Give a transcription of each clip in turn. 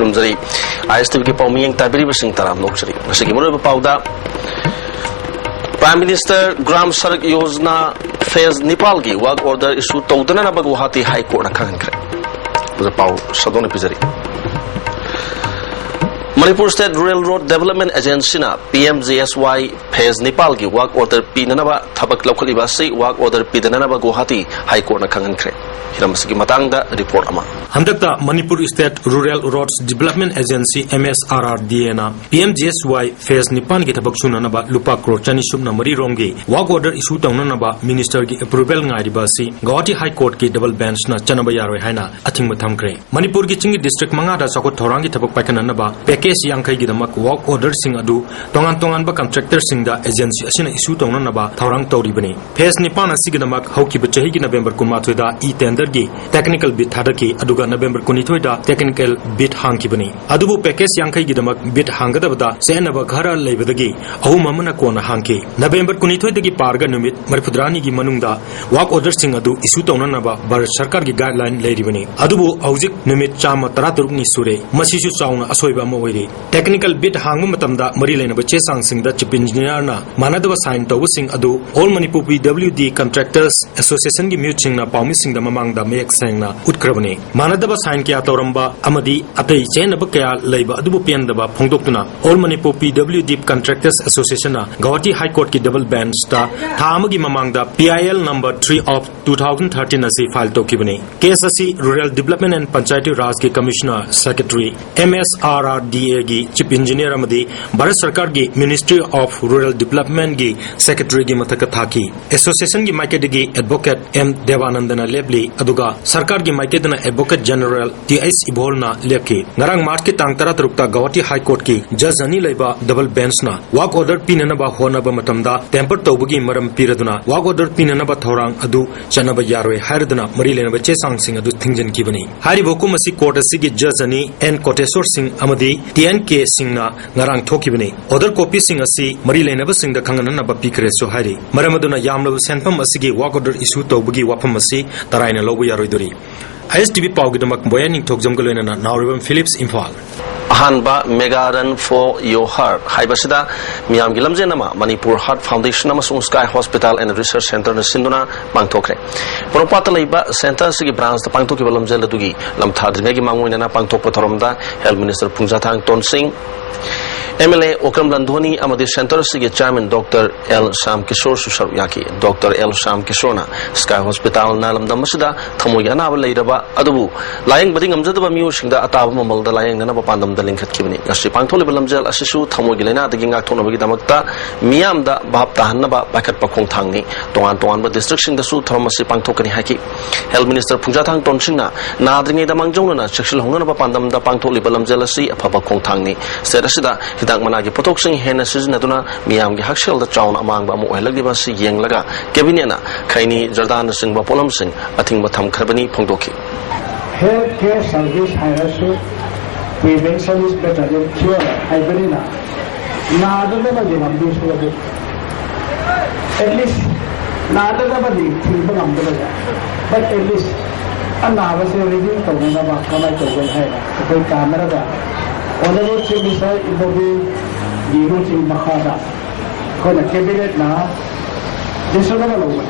खुलुमजरी ISTV के पाउमियंग ताबिरिबसिंग तराम नोकजरी मसिगी मुरब पाउदा prime minister ग्राम सड़क योजना फेज नेपाल की वर्क ऑर्डर इशू तौदना गुवाहाटी हाई कोर्ट खांगनख्रे पाउ सदोन पिजरी Manipur state rural road development agency PMJSY phase नेपाल की वर्क ऑर्डर पीननबा थबक लौखलिबा से वर्क ऑर्डर पीदननबा गुवाहाटी हाई कोर्ट खांगनख्रे हिरमसगी मतांगदा रिपोर्ट अमा हंदकता Manipur state rural roads development agency MSRRDA ना PMJSY फेज निपान की थबक सुननबा लुपा करोड़ चनी सुमना मरी रोंगे वर्क ऑर्डर इशू तौननबा मिनिस्टर की अप्रूवल गायरिबा से गुवाहाटी हाई कोर्ट की डबल बेंच ना चनबा यारोय हाइना अथिंग थमख्रे मणिपुर की चिंगी डिस्ट्रिक्ट मंगादा चौको थौरांग की थबक पाइखननबा पैकेज यांखै की दमक वर्क ऑर्डर सिंग अदु तोंगान तोंगान बा कॉन्ट्रैक्टर सिंग दा एजेंसी असिना इशू तौननबा थौरांग तौरिबने फेज निपान असि की दमक हौकी बचही की नवंबर 19 दा ई टेंडर की टेक्निकल बिट थादकी अदुगा नवंबर 19 दा टेक्निकल बिट हांकिबने अदुबु पैकेज यांखै की दमक बिट हांगदबदा सेनबा घर लेबदगी अहुम अमना कोना हांके नवंबर 19 दगी पारगा नुमित मरफुद्रानी की मनुंगदा वर्क ऑर्डर सिंग अदु इशू तौननबा भारत सरकार की गाइडलाइन लेरिबने अदुबु औजिक नुमित 43 नि सुरे मसिसु चाउना असोइबा म ओइरे टेक्निकल बिट हांगु मतमदा मरी लेनबा चेसांग सिंगदा चीफ इंजीनियर ना मानदबा साइन तौबु सिंग अदु all Manipur PWD contractors association की म्यूट सिंगना पाउमी सिंगदा ममांगदा मेक सेंगना उतक्रबने मानदबा साइन क्या तौरंबा अमदी अतै चेनबा क्या लैबा अदुबु पेनदबा फोंदोक्तुना all Manipur PWD contractors association ना गुवाहाटी हाई कोर्ट की डबल बेंच ता थामगी ममांगदा PIL नंबर 3 ऑफ 2013 असी फाइल तौकिबने केस असी रूरल डेवलपमेंट एंड पंचायती राज के कमिश्नर सेक्रेटरी MSRRDA की चीफ इंजीनियर अमदी भारत सरकार की मिनिस्ट्री ऑफ रूरल डेवलपमेंट की सेक्रेटरी की मथक थाकी एसोसिएशन की माइकेदगी एडवोकेट M देवानंदना लेबली अदुगा सरकार की माइकेदना एडवोकेट जनरल TS इबोलना लेपकी नरंग मार्च के तांग 13 गुवाहाटी हाई कोर्ट की जज अनी लेबा डबल बेंच ना वर्क ऑर्डर पीननबा होनबा मतमदा टेम्पर तौबगी मरम पीरदुना वर्क ऑर्डर पीननबा थौरांग अदु चनबा यारोय हायरदना मरी लेनबा चेसांग सिंग अदु थिंजन कीबनी हारिबो कुमसी कोर्ट असिगी जज अनी एन कोटेश्वर सिंह अमदी TNK सिंगना ngarang thokibani order copy sing asi mari leinaba sing da khanganana ba pikre so hari maramaduna yamlo senpam asigi work order issue tawbugi wapam asi taraina lobu yaroidori ISTV pawgidamak boyaning thokjamgaloina na Nauribam Phillips Imphal Hanba Mega Run for Your Heart Haibasida Miam Gilamjenama Manipur Heart Foundation Namasung Sky Hospital and Research Center na Sinduna Pangtokre Purupata Laiba Center Sigi branch the Pangtoki Balamjela Dugi Lamthadrigi Manguina Pangtok Patoromda Health Minister Pungjatang Tonsing MLA Okram Landhoni Amadi Center Sigi Chairman Dr. L. Sham Kishore Susharyaki Dr. L. Sham Kishore Sky Hospital Nalam Damasida Tamoyana Laidaba Adabu Lying Bading Amjadaba Musing the Ataba Mamal the Lying Naba Pandam the Linkat Kibini Yashi Pantoli Balamjel Asishu Tamogilena the Gingatona Vidamakta Miam da Babta Hanaba Bakat Pakong Tangi Toan but destruction the Su Thomasi Pantokani Haki Health Minister Punjatang Tonsina Nadringi the Mangjona Sexual Hungana Pandam the Pantoli Balamjelasi Papa Kong Tangi Serasida Managi Potoxing Hennes Naduna, Miam Hakshel the Town among Bamu Elegibasi Yang Laga, Kevinena, Kaini, Jordan Sing Bapolam Sing, I think Batam Karbani Pondoki. Healthcare service hierarchy, prevention is better than cure, Iberina. At least, but at least, and I was reading talking about the camera. On the road, we saw in the Gino in Mahada. Because the cabinet now, this is not over.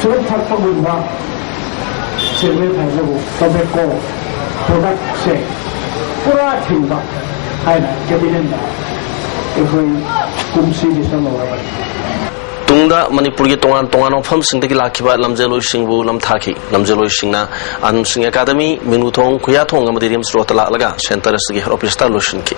So, we talk about what Silver has a tobacco product say. Pura Timba, I cabinet now. If we could see this all over. Tungda Manipur ki tongan of hum sing the Lakiba Lamjelo Singbu Lamthaki, Lamjelo Singna, and Sing Academy, Minutong, Kuyatong, Amadium Strotala Laga, Center Sigi Opista Lushinki.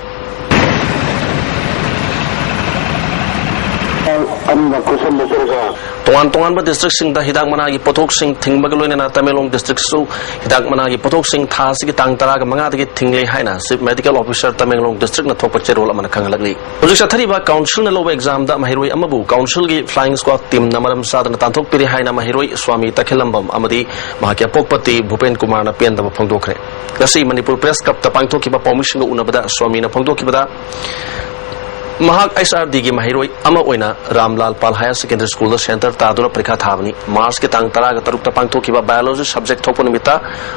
Tongan ba district sing da hidak managi potok sing thing bagaloina na Tamelong district so hidak managi potok sing thas ki tang tara ga manga de thingle haina chief medical officer Tamelong district na thokpa cherol amana khangalagli project sathari ba council na low exam da mahiroi amabu council gi flying squad team namaram sadana tanthok piri haina mahiroi Swami Takhilambam amadi mahakya pokpati Bhupen Kumar na pian da phongdokre kasi Manipur press cup ta pangthoki ba permission unabada Swami na phongdoki bada Mahak SRD gi mahiroi ama oina Ramlal Pal Higher Secondary School Center tadura parikha thabani Mars ke tang tara ga taruk ta pangtho kiba biology subject thokpo nimita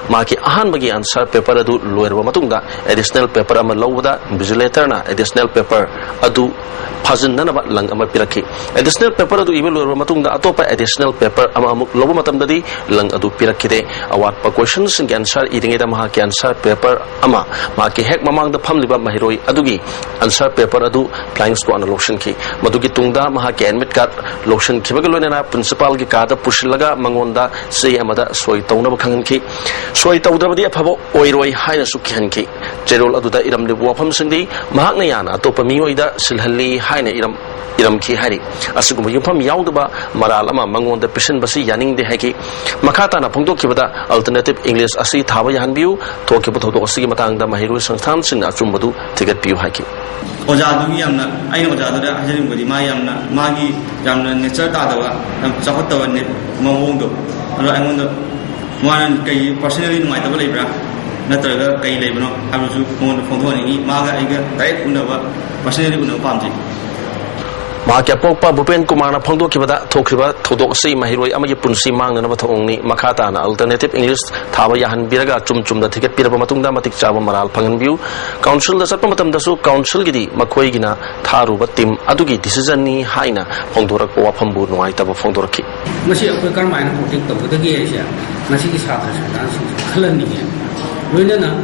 ma ki ahan bagi answer paper adu loirwa matungda additional paper ama lawda vigilator na additional paper adu phajin na ba lang ama pirakhi additional paper adu ibe loirwa matungda atopa additional paper ama amuk lawu matamdadi lang adu pirakhide awat pa questions and answer idinge da ma ki answer paper ama ma ki hek mamang da phamliba mahiroi adugi answer paper adu flying squad na lotion ki madugi tungda maha ke admit card lotion ki bagalo na principal ki kada pushilaga mangonda sei amada soi tawna bakhangan ki soi tawdabadi aphabo oiroi haina sukhan ki jerol aduda iram de wafam singdi mahak na yana topa miyoida silhalli haina iram ki hari asugum yumpham yaudaba maral ama mangonda pishin basi yaning de haki makata na phongdok ki bada alternative english asi thaba yahan biu to ki botho asigi matangda mahiru sansthan sin achumbadu ticket biu haki Ojadu yamna aina ojadu da hajarim bodi ma yamna magi yamna nature ta dawa chakot tawa ne mawong do alo angon wan kai personally mai tawa lebra natraga kai lebno abusu mon phongthon ni maga aiga direct unaba personally unaba pamji Mahakya Pokpa Bupen Kumar na Pongdo Kibada Tokriba Todok Si Mahiroi Amagi Punsi Mang na Matongni Makata na Alternative English Thawa Yahan Biraga Chum da ticket Piraba Matungda Matik Chaba Maral Pangan View Council da Sappa Matam dasu Council Gidi Makoi Gina Tharu Batim Adugi decision ni Haina Pongdorak Wa Pambu Noi Taba Pongdoraki Masi Apo Karmaina Potik Tokudagi Asia Masi Satra Sudan Kalani Winana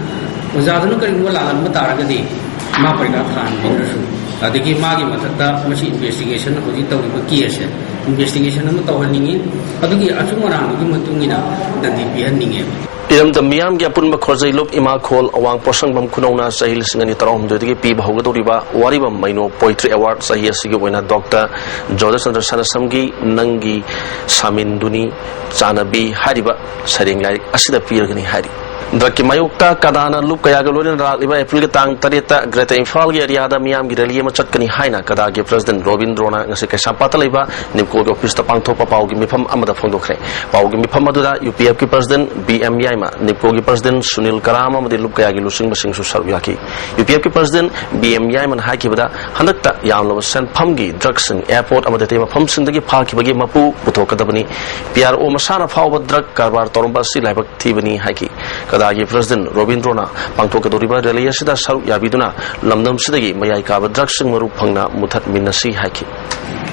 Ozadano Karimula and Mataragadi Maparika Khan Pingrasu adagi magi mathakta masi investigation hoji tawriba case investigation am tawhaningi adagi achumara gi matungina dandi pihanninge Iram the Miam Yapun Makhorjai Lup Ima Khol Awang Posang Bam Kunona Sahil Singani Tarom Dodi Pi Bahogadoriba Waribam Maino Poetry Award Sahia Sigi Wena Dr. Jodas Chandra Sanasamgi Nangi Saminduni Chanabi Hariba Saring Lai Asida Pirgani Hari Daki Mayukta Kadana Lup Kayagalun Raliba April Tang Tarita Greta Infalgi Ariada Miam Girelia Machatkani Haina Kadagi President Robindrona Nasika Shampataliba Nimko Office the Pangtopa Paugi Mipam Amada Fondokre Paugi Mipamadura UPFK President BM Yaima Nimkogi President Sunil Karama the Lup Kayagi Lusing Basing Susaruyaki UPFK President BM Yaiman Hakibada Handakta Yamlo Sen Pamgi Drugs and Airport Amadetema Pumsindagi Parkibagi Mapu Putokadabani PRO Masana Power Drug Karbar Torumba Silabak Tibani Haki Kadagi President Robindrona Pangtokadoriba Relia Sida Saru Yabiduna Lamdam Sidagi Mayai Kaba Drugs and Maru Pangna Mutat Minasi Haki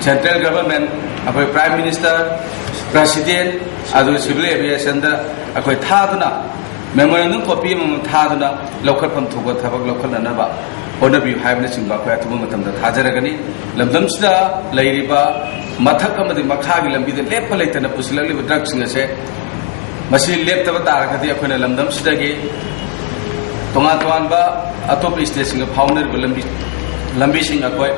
Central Government Akoy Prime Minister President Adu Civil Aviation Akoy Thaduna Memorandum copy Thaduna local from Tuba Tabak local Nanaba Onabi Hybrid in Bakwatumatam the Tajaragani Lamdam Sida Lairiba Matakam the Makagi Lambi the Lepalate and a Pusilali with drugs in the say Masi left of Tarakati upon a Lamdam Stage Tonatuanba, a top station of Pounder Lambishing a quite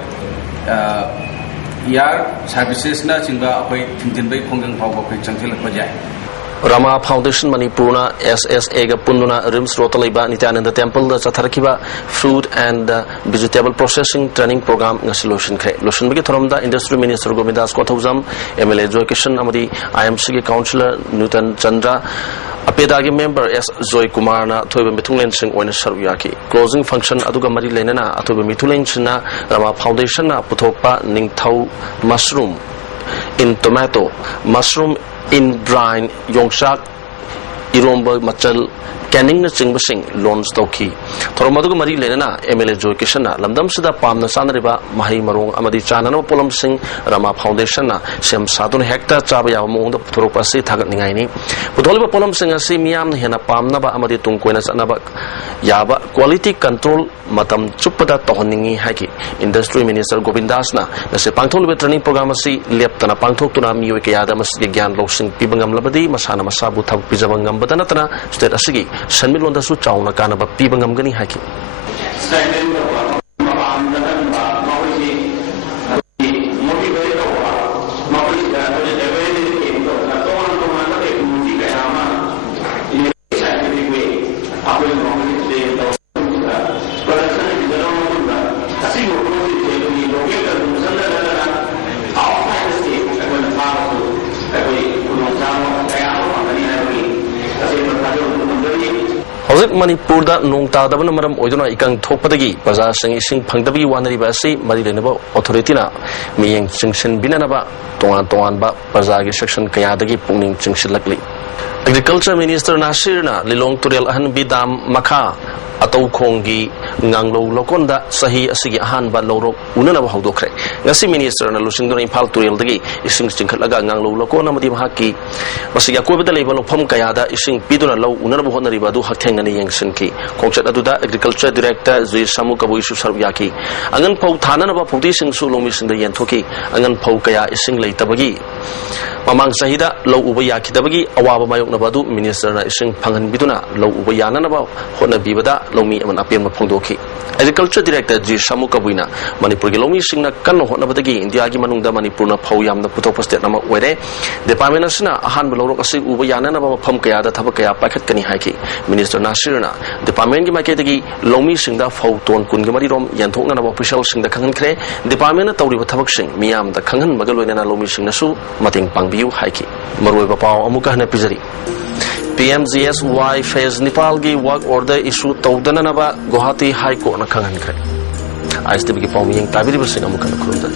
Yar services nursing by Tintin Kongan Power Chantil Project. Rama Foundation Manipurna SSA ga Punduna Rims Rotalaiba Nityananda Temple the Chatharakiba Food and Vegetable Processing Training Program na solution kre lotion bagi thromda Industry Minister Govindas Kothawjam MLA Joy Kishan amadi IMC ge Councillor Newton Chandra Apedagi member S Joy Kumar na thoiba mithunglen sing oina saruyaki closing function aduga mari lenana athoiba mithulen china Rama Foundation na puthokpa ningthau mushroom in tomato mushroom in brine yongshak iromba machal canning na chingbasing loans toki thoromadu mari lenana MLA Joy Kishana lamdam sida pamna sanriba mahi marong amadi chanana polam sing Rama Foundation na sem sadun hectare chaba ya mong da thoropa se thagat ningai ni putoliba polam sing asi miam hena pamna ba amadi tungkoina sanaba yaba quality control matam chupada tohningi haki Industry Minister Govindas na se pangthol training program asi leptana pangthok tuna miyo ke yada mas gyan losing pibangam labadi masana masabu thab pijabangam badana tana state asigi Sanmilon da su chauna kana ba pibangam gani haki Hojik Manipurda nong tadabana maram oiduna ikang thokpadagi praja sing ising phangdabi wanariba asi mari lenaba authority na miyeng chingsin binanaba tongan ba praja gi section kayadagi pungning chingsilakli. Agriculture Minister Nasir na Lilong Turial ahan bidam makha atau khonggi nganglo lokonda sahi asigi ahan ba lorok unana ba hawdokre ngasi minister na lusingdona Imphal Turial dagi ising chingkhatlaga nganglo lokona madi mahaki masiga koibada leiba lofam kayada ising piduna lo unana ba honari ba du hakthengani yengsinki khongchat aduda Agriculture Director Zui Samu Kabu isu sarbyaki angan phau thanana ba photi sing su lomi sing da yenthoki angan phau kaya ising leitabagi mamang sahida lo uba yakidabagi awaba mayok na badu minister na ising phangan biduna lo uba yana na ba hona bibada lomi aman apian ma phongdoki Agriculture Director G Samu Kabuina Manipur gi lomi sing na kan hona badagi India gi manungda Manipur na phau yam na putok state na ma were department asina ahan balorok asig uba yana na ba pham kaya da thaba kaya pakhat kani haiki minister Nasir na department gi maketagi lomi sing da phau ton kun gi mari rom yanthok na ba official sing da khangan khre department na tawri ba thabak sing miyam da khangan magaloina na lomi sing na su mating pangbiu haiki maroi ba paw amuka na pizari PMGSY Phase Nepal gi work order issue tawdana na ba Guwahati High Court na khangan khre ISTV gi paw miyeng tabiri ba sing amuka na khurunda